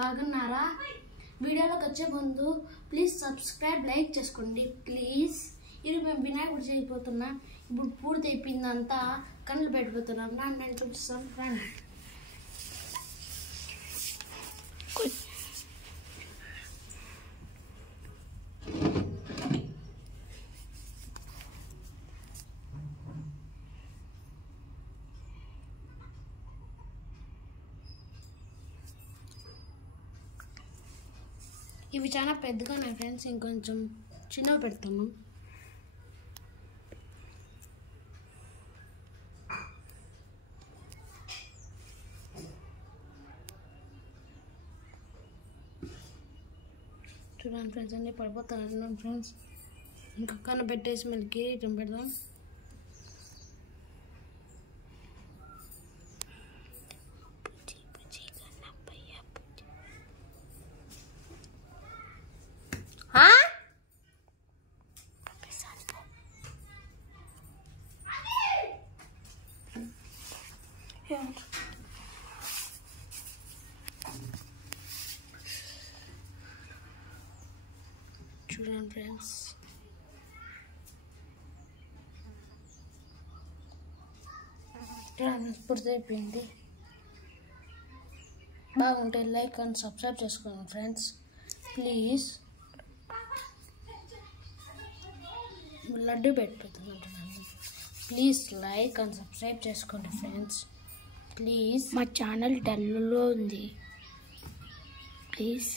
బాగున్నారా? వీడియోలోకి వచ్చే ముందు ప్లీజ్ సబ్స్క్రైబ్, లైక్ చేసుకోండి ప్లీజ్. ఇది మేము వినాయకుడు చేయబోతున్నాం. ఇప్పుడు పూర్తి అయిపోయిందంతా కళ్ళు పెట్టిపోతున్నాం. నేను చూపిస్తాం ఫ్రెండ్. ఇవి చాలా పెద్దగా ఉన్నాయి ఫ్రెండ్స్, ఇంకొంచెం చిన్నవి పెడతాము. చూడండి ఫ్రెండ్స్, అన్నీ పడిపోతాను ఫ్రెండ్స్. ఇంకా కన్ను పెట్టేసి మళ్ళీ కిరీటం పెడదాం. చూడండి ఫ్రెండ్స్, పూర్తి అయిపోయింది. బాగుంటే లైక్ అండ్ సబ్స్క్రైబ్ చేసుకోండి ఫ్రెండ్స్ ప్లీజ్. లడ్డు పెట్టిపోతున్నాను. ప్లీజ్ లైక్ అండ్ సబ్స్క్రైబ్ చేసుకోండి ఫ్రెండ్స్ ప్లీజ్. మా ఛానల్ డల్లులో ఉంది ప్లీజ్.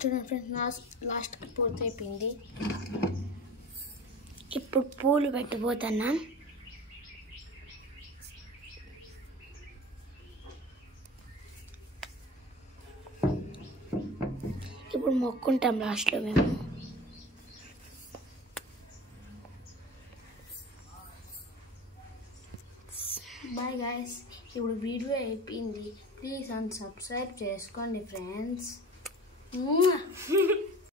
చూడండి ఫ్రెండ్స్, లాస్ట్కి పూర్తి అయిపోయింది. ఇప్పుడు పూలు పెట్టబోతున్నాం. ఇప్పుడు మొక్కుంటాం లాస్ట్లో మేము. బాయ్ గాయస్, ఇప్పుడు వీడియో అయిపోయింది. ప్లీజ్ అండ్ సబ్స్క్రైబ్ చేసుకోండి ఫ్రెండ్స్.